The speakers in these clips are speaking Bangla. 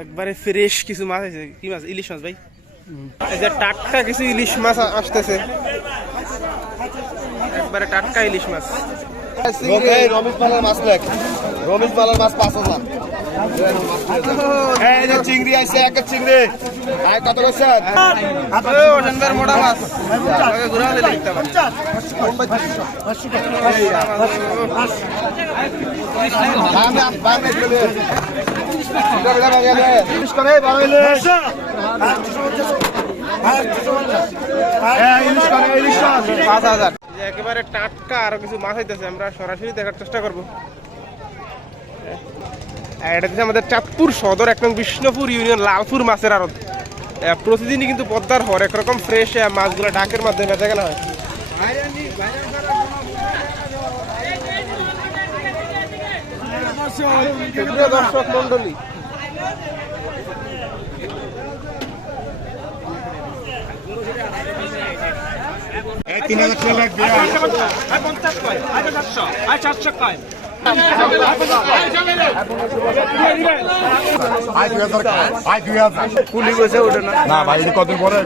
একবারে ফ্রেশ কিছু মাছ আছে। কি মাছ? ইলিশ মাছ ভাই। এই যে টাটকা কিছু ইলিশ মাছ আসতেছে। একবারে টাটকা ইলিশ মাছ। রমেশ পালার মাছ লাগ রমেশ পালার মাছ পাঁচ হাজার। এই যে চিংড়ি আছে এক চিংড়ি। আয় কত ওজনদার মোটা মাছ আগে ঘুরে যে একেবারে টাটকা আরও কিছু মাছ হইতেছে আমরা সরাসরি দেখার চেষ্টা করব। এটা আমাদের চাঁদপুর সদর একদম বিষ্ণুপুর ইউনিয়ন লালপুর মাছের আহ, প্রতিদিনই কিন্তু পদ্মার হরেক একরকম ফ্রেশ মাছগুলো ডাকের মাধ্যমে বেচা কেনা হয় দর্শক মন্ডলী তিন হাজার টাকা লাগবে আয় দুই কুলি বসে ওঠে না না ভাই এটা কত পরে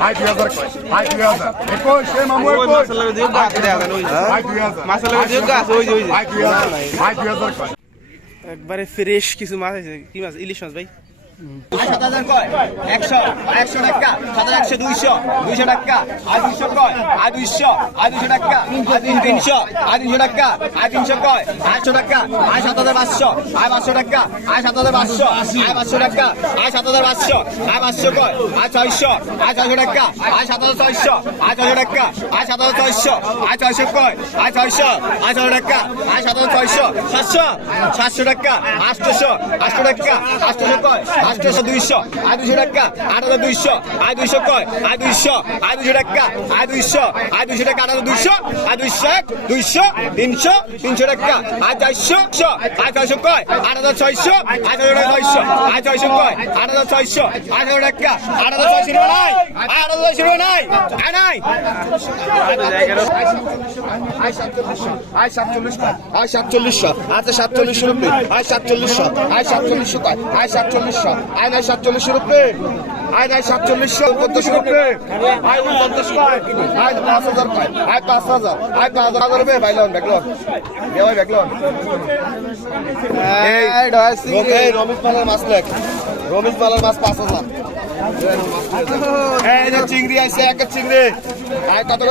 আয় দুই হাজার আয় দুই হাজার একুশ এ মামু একবারে ফ্রেশ কিছু মাছ আছে, কি মাছ? ইলিশ মাছ ভাই। সাত হাজার কয়? একশো একশো টাকা। সাত হাজার একশো দুইশো দুইশো টাকা। আর দুইশো কয়? আর দুইশো আর দুইশো টাকা। আর তিন তিনশো, আর তিনশো টাকা। আর তিনশো কয়? আটশো টাকা। আর সাত হাজার পাঁচশো, আর পাঁচশো টাকা। আর সাত হাজার পাঁচশো, আর পাঁচশো টাকা। আর সাত হাজার পাঁচশো, আর পাঁচশো কয়? আর ছয়শো আর ছয়শো টাকা। আর সাত হাজার ছয়শো, আর ছয়শো টাকা। আর সাত হাজার ছয়শো, আর ছয়শো কয়? আর ছয়শো আর ছয়শো টাকা। আর সাত হাজার ছয়শো, সাতশো সাতশো টাকা। আটশোশো আটশো টাকা। আটশোশো কয়? আটশোশো দুইশো আর দুইশো টাকা হাজার দুইশো আর দুইশো কয় আর দুইশো আর দুইশো টাকা আর দুইশো আর দুইশো টাকা হাজার দুইশো আর দুইশো এক দুইশো তিনশো তিনশো টাকা আর চারশো আর ছয়শো কয় আট হাজার ছয়শো আট হাজার ছয়শো আর ছয়শো কয় আট হাজার ছয়শো আট হাজার টাকা আট হাজার ছয়শো নাই আট হাজার ছয়শো নাই নাই আয় সাতচল্লিশশো আয় সাতচল্লিশশো আয় সাতচল্লিশশো আচ্ছা সাতচল্লিশশো রুপি আয় সাতচল্লিশশো আয় সাতচল্লিশশো কয় আয় সাতচল্লিশশো আয় নাই সাতচল্লিশশো রুপি আয় নাই সাতচল্লিশশো উনপঞ্চাশ রুপি। আয় উনপঞ্চাশ পায় আয় পাঁচ হাজার পায় আয় পাঁচ হাজার আয় পাঁচ হাজার রুপি ব্যাগলন দেওয়াই ব্যাগলন এই এই রমেশ পালার মাছ লেখ। রমেশ পালার মাছ পাঁচ হাজার। চিংড়ি আছে এক চিংড়ি আয় কত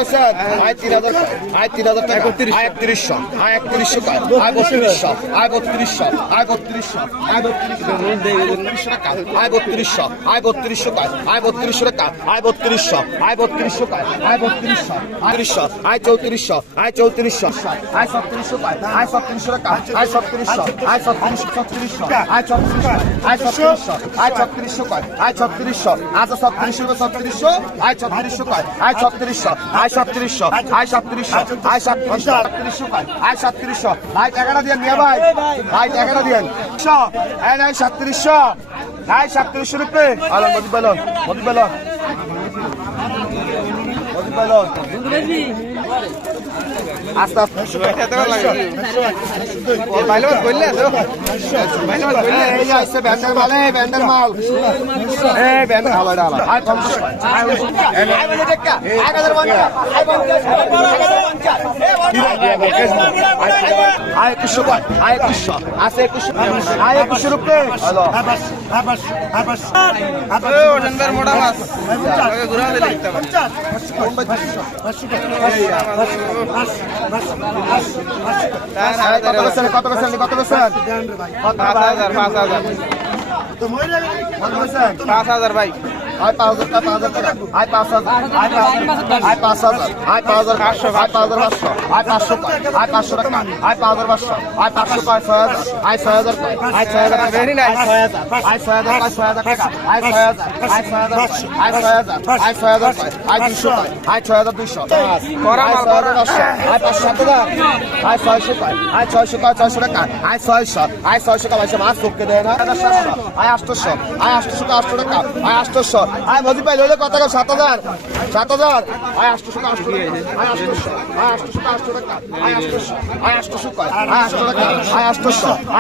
আয় তিন হাজার আয় তিন হাজার টাকা আয় একত্রিশশো আয় একত্রিশশো আয় বত্রিশশো আয় বত্রিশশো আয় বত্রিশশো আয় বত্রিশশো টাকা আয় বত্রিশশো আয় বত্রিশশো টাকা আয় বত্রিশশো টাকা আয় বত্রিশশো আয় বত্রিশশো টাকা আয় বত্রিশশো আয়ত্রিশশো আয় চৌত্রিশশো আয় চৌত্রিশশো আয় টাকা আয় টাকা আয় আয় ছত্রিশশো ছত্রিশশো আয় ছত্রিশশো আয় ছত্রিশশো আয় ছত্রিশশো আয় ছত্রিশশো আচ্ছা ছত্রিশশো ছত্রিশশো। আয় ছত্রিশশো কয়? আয় ছত্রিশশো। আয় ছত্রিশশো। আয় ছত্রিশশো আয় সাতত্রিশশো। সাতত্রিশশো কয়? আয় সাতত্রিশশো। আয় টাকাটা দিয়ে নিয়ে ভাই। আয় টাকাটা দিয়ে আয় নাই সাতত্রিশশো। আয় সাতত্রিশশো রুপে। আলো মধু বেলন মধু বেলন। মধু বেলন। আস্তে আস্তে মোটা মাছ ঘুরে পারি কত বেছেন কত বেছেন কত হাজার পাঁচ হাজার। ভাই আয় পাঁচ হাজার টাকা পাঁচ হাজার টাকা আয় পাঁচ হাজার আয় পাঁচ হাজার আয় পাঁচ হাজার পাঁচশো আয় পাঁচ হাজার পাঁচশো আয় পাঁচশো আয় পাঁচশো টাকা আয় পাঁচ হাজার পাঁচশো আয় পাঁচশো পায় ছয় হাজার আয় ছয় হাজার আয় ছয় হাজার আয় ছয় হাজার আয় ছয় হাজার টাকা আয় ছয় হাজার আয় ছয় হাজার আয় ছয় হাজার আয় ছয় হাজার আয় দুইশো আয় ছয় হাজার দুইশো আয় ছয় হাজার পাঁচশো আয় পাঁচশো সাত আয় আয় আয় আয় আয় আয় আয় আয় আয় আয় মজি পাই লইলে কত টাকা সাত হাজার সাত হাজার আয় আটশো আয় আটশোশো আয় আটশো টাকা আয় আটশো টাকা আটশো টাকা আয় আটশোশো আয়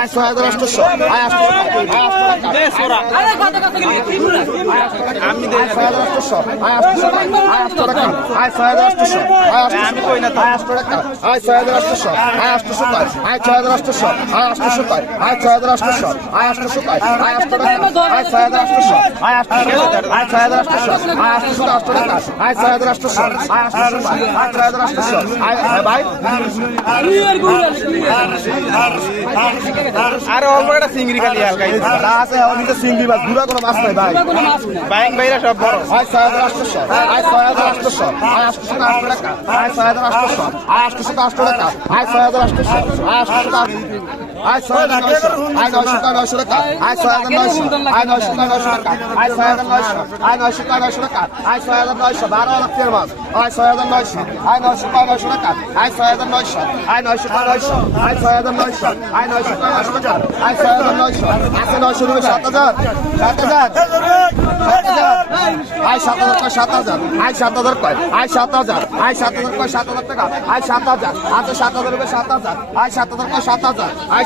আটশো টাকা আয় আটশো টাকা আয় আটশোশো আয় ছয় হাজার আটশোশো আয় আটশোশো কয় আয় আটশো টাকা আয় আটশোশো আয় ছয় হাজার আটশোশো আয় আটশোশো আটশো টাকা আয় ছয় হাজার আটশোশো আয় আটশোশো আয় ছয় হাজার আটশোশো আয় ভাই আর অল্প একটা চিংড়ি খালি হালকা তা আছে অনেক সিঙ্গি মাছ দূরা কোনো মাছ নাই ভাই বাইং বাইরা সব বড় আয় ছয় হাজার আটশোশো আয় ছয় হাজার আটশোশো আয় আটশোশো আটশো টাকা আয় ছয় হাজার আটশোশো আয় আটশোশো আটশো টাকা আয় ছয় হাজার আটশোশো আয় আটশোশো আয় ছয় হাজার নয়শো। আয় নয়শো নয়শো টাকা। আয় ছয় হাজার নয়শো। আয় নয়শো নয়শো টাকা। আয় ছয় হাজার নয়শো। আয় নয়শো নয়শো টাকা। আয় ছয় হাজার নয়শো। বারো লক্ষের মাছ। আয় ছয় হাজার নয়শো। আয় নয়শো নয়শো টাকা। আয় ছয় হাজার নয়শো। আয় নয়শো নয়শো। আয় ছয় হাজার নয়শো। আয় নয়শো নয়শো টাকা। আয় ছয় হাজার নয়শো। আছে নয়শো রুপে সাত হাজার। সাত হাজার। সাত হাজার। আয় সাত হাজার কয় সাত হাজার। আয় সাত হাজার কয়। আয় সাত হাজার। আয় সাত হাজার কয় সাত হাজার টাকা। আয় সাত হাজার। আছে সাত হাজার রুপে সাত হাজার। আয় সাত হাজার কয় সাত হাজার। আয়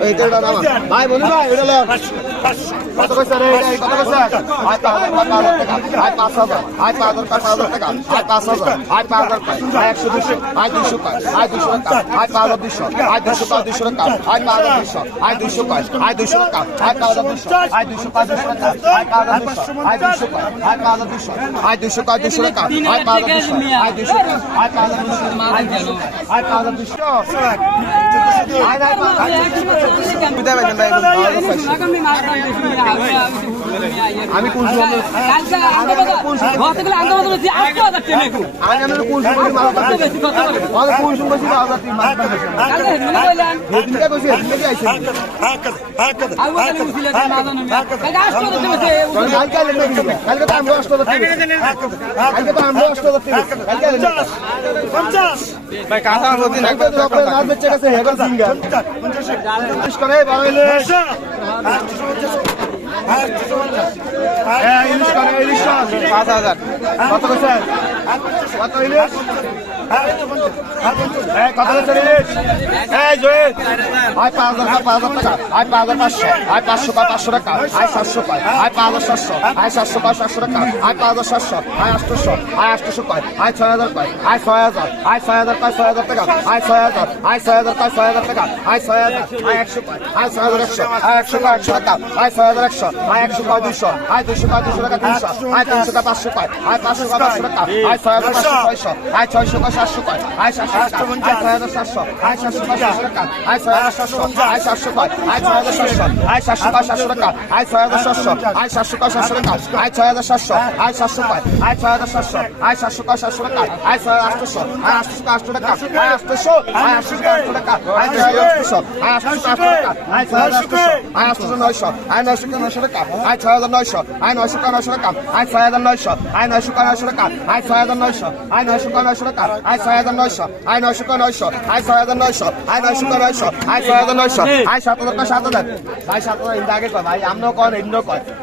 ভাই লন মাটি ভাই ভাই ভাই ভাই ভাই ব্যাগল ভাই কত কত এই কত নামা ভাই ভাই এটা লন কত কইছেন এই এই কত কইছেন আয় পাঁচ হাজার পাঁচ হাজার টাকা আয় পাঁচ হাজার আয় পাঁচ হাজার টাকা পাঁচ হাজার আয় একশো দুশো আয় দুশো পাঁচ আয় দুশো টাকা আয় পাঁচ হাজার দুশো আয় দুশো পাঁচ দুশো টাকা আয় পাঁচ হাজার দুশো আয় দুশো পাঁচ আয় দুশো টাকা আয় পাঁচ হাজার দুশো আয় দুশো পাঁচ দুশো টাকা আয় পাঁচ হাজার দুশো আয় দুশো পাঁচ আয় পাঁচ হাজার দুশো আয় দুশো পাঁচ দুশো টাকা আয় পাঁচ হাজার দুশো আয় দুশো পাঁচ আয় পাঁচ হাজার দুশো দুশো আয় পাঁচ হাজার দুশো আয় পাঁচ হাজার পাইছেন ভাই করেছি আটশো হাজার টাকা विद्या আমি আমি কোন কত করে। ভাই বেচে গেছে হেগল সিঙ্গার ইলিশ হ্যাঁ ইলিশ করে ইলিশ পাঁচ হাজার। কত কত ইলিশ আয় পাঁচ হাজার পাঁচ হাজার টাকা আয় পাঁচ হাজার পাঁচশো। আয় পাঁচশো পাঁচ পাঁচশো টাকা। আয় সাতশো পায়। আয় পাঁচ হাজার সাতশো। আয় সাতশো সাতশো টাকা। আয় পাঁচ হাজার সাতশো। আয় আটশোশো। আয় আটশোশো পায়। আয় ছয় হাজার পায়। আয় ছয় হাজার। আয় ছয় হাজার পায়, ছয় হাজার টাকা। আয় ছয় হাজার। আয় ছয় হাজার পায়, ছয় হাজার টাকা। আয় ছয় হাজার। আয় একশো পায়। আয় ছয় হাজার একশো। একশো পায়, একশো টাকা। হাজার একশো। আয় একশো পায়, দুইশো। আয় দুইশো পায়, দুইশো টাকা, তিনশো। আয় তিনশো টাকা, পাঁচশো পায়। আয় পাঁচশো পায় টাকা। ছয় হাজার পাঁচশো, ছয়শো। আয় পায় সাতশো পায় আয় সাতশো আয় ছয় হাজার সাতশো আয় সাতশো সাতশো টাকা আয় ছয় হাজার সাতশো আয় সাতশো পায় আয় ছয় হাজার সাতশো আয় সাতশো পায় সাতশো টাকা আয় ছয় হাজার সাতশো আয় সাতশো পায় সাতশো টাকা আয় ছয় হাজার সাতশো আয় সাতশো পায় আয় ছয় হাজার সাতশো আয় সাতশো পায় সাতশো টাকা আয় ছয় আটশো আয় আটশো আটশো টাকা আয় আটশো আয় আটশো আটশো টাকা আয় ছয় আটশো আয় আটশো আটশো টাকা আয় ছয় আটশো আয় আটশো নয়শো আয় নয়শো নয়শো টাকা আয় ছয় হাজার নয়শো আয় নয়শো নয়শো টাকা আয় ছয় হাজার নয়শো আয় নয়শো নয়শো টাকা আয় ছয় হাজার নয়শো আয় নয়শো নয়শো টাকা আয় ছয় হাজার নয়শো আয় নয়শো নয়শো আয় ছয় হাজার নয়শো আয় নয়শো নয়শো আয় ছয় হাজার নয়শো আয় সাত হাজার সাত হাজার ভাই সাত হাজার ইন্দা আগে কয় ভাই আমরাও কয়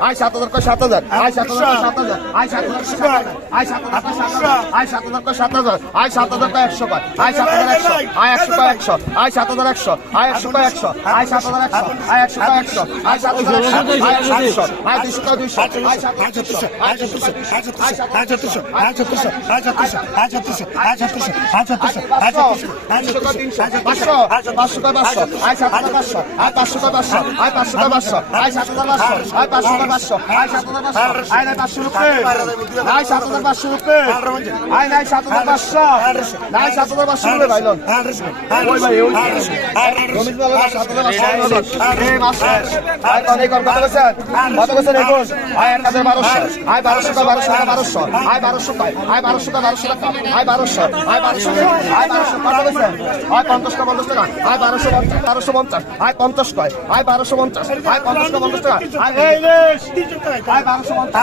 আয় সাত হাজার সাত হাজার আয় সাত হাজার সাত হাজার আয় সাত হাজার সাত হাজার আয় সাত হাজার কয় সাত হাজার আয় সাত হাজার কয় সাত হাজার আয় সাত হাজার কয় একশো কয় আয় সাত হাজার একশো আয় একশো একশো আয় সাত হাজার একশো আয় একশো একশো আয় সাত হাজার একশো আয় একশো একশো আয় সাত হাজার একশো আয় আয় দুশো আয় সাত হাজার দুশো আয় দুশো আয় সাত হাজার দুশো আয় দুশো আয় সাতশো আয় সাতশো আয় আয় আয় আয় আয় আয় আয় আয় আয় আয় আয় আয় আয় আয় বারোশো বারোশো বারোশো টাকা বারোশো আয় বারোশো আয় বারোশো আয় বারোশো আয় বারোশো আয় বারোশো কত কইছেন আয় পঞ্চাশ টাকা পঞ্চাশ টাকা আয় বারোশো পঞ্চাশ বারোশো পঞ্চাশ আয় পঞ্চাশ কয় আয় বারোশো পঞ্চাশ আয় পঞ্চাশ টাকা পঞ্চাশ টাকা আয় আয় বারোশো পঞ্চাশ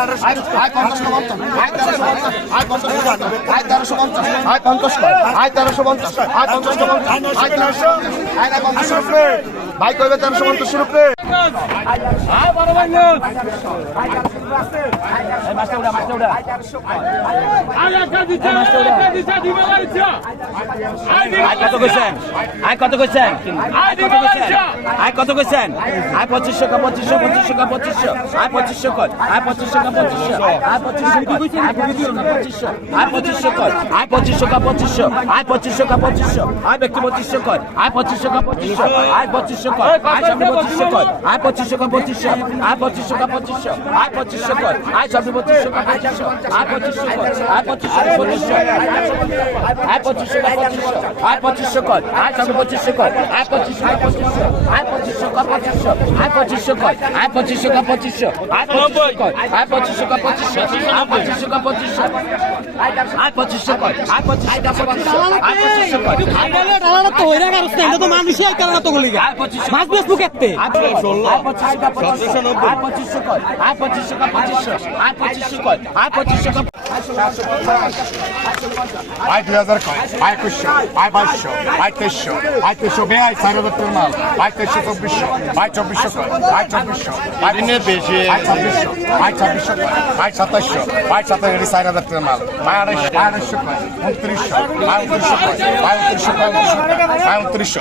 আয় পঞ্চাশ টাকা পঞ্চাশ আয় তেরোশো পঞ্চাশ আয় পঞ্চাশ টাকা আয় তেরোশো পঞ্চাশ আয় পঞ্চাশ কয় আয় তেরোশো পঞ্চাশ আয় পঞ্চাশ টাকা পঞ্চাশ আয় তেরোশো আয় পঞ্চাশ ভাই কইবে রুপে আয় কত কইছেন আয় কত কইছেন আয় কত কইছেন আয় কত কইছেন আয় পঁচিশশো কা পঁচিশশো পঁচিশশো কা পঁচিশশো আয় পঁচিশশো কর আয় পঁচিশশো কা পঁচিশশো আয় পঁচিশশো আয় পঁচিশশো কর আয় পঁচিশশো কা আয় পঁচিশশো কা আয় ব্যক্তি পঁচিশশো কর আয় পঁচিশশো কা আয় পঁচিশশো কর। আয় সামনে পঁচিশশো কর। আয় পঁচিশশো কা পঁচিশশো। আয় পঁচিশশো কা পঁচিশশো। আয় পঁচিশশো কর। আয় সামনে পঁচিশশো কা পঁচিশশো। আয় পঁচিশশো কর। আয় পঁচিশশো পঁচিশ পঁচিশশো। আয় পঁচিশশো কা পঁচিশশো। আয় পঁচিশশো কর। আয় সামনে পঁচিশশো কর। আয় পঁচিশশো কা পঁচিশশো। আয় পঁচিশশো কা পঁচিশশো আয় পঁচিশশো কর আয় পঁচিশশো কা পঁচিশশো আয় পঁচিশশো কর আয় পঁচিশশো কা পঁচিশশো আয় পঁচিশশো কা পঁচিশশো আয় পঁচিশশো কর আয় পঁচিশশো কা পঁচিশশো আয় পঁচিশশো কর তো হইরা না এটা তো মানুষই আর কারণ তো গলি আয় পঁচিশশো মাছ বেশ বুকেতে আয় পঁচিশশো পঁচিশশো আয় পঁচিশশো আয় আয় আয় আয় দুই হাজার কয় আয় একুশশো আয় বাইশশো আয় তেইশশো আয় তেইশশো বে আয় চার হাজার টাকার মাল আয় তেইশশো চব্বিশশো আয় চব্বিশশো কয় আয় চব্বিশশো আয় বেশি আয় ছাব্বিশশো আয় ছাব্বিশশো কয় আয় সাতাইশশো আয় সাতাইশ চার হাজার টাকার মাল আয় আড়াইশো আয় আড়াইশো কয় উনত্রিশশো আয় উনত্রিশশো কয় আয় উনত্রিশশো কয় উনত্রিশশো আয় উনত্রিশশো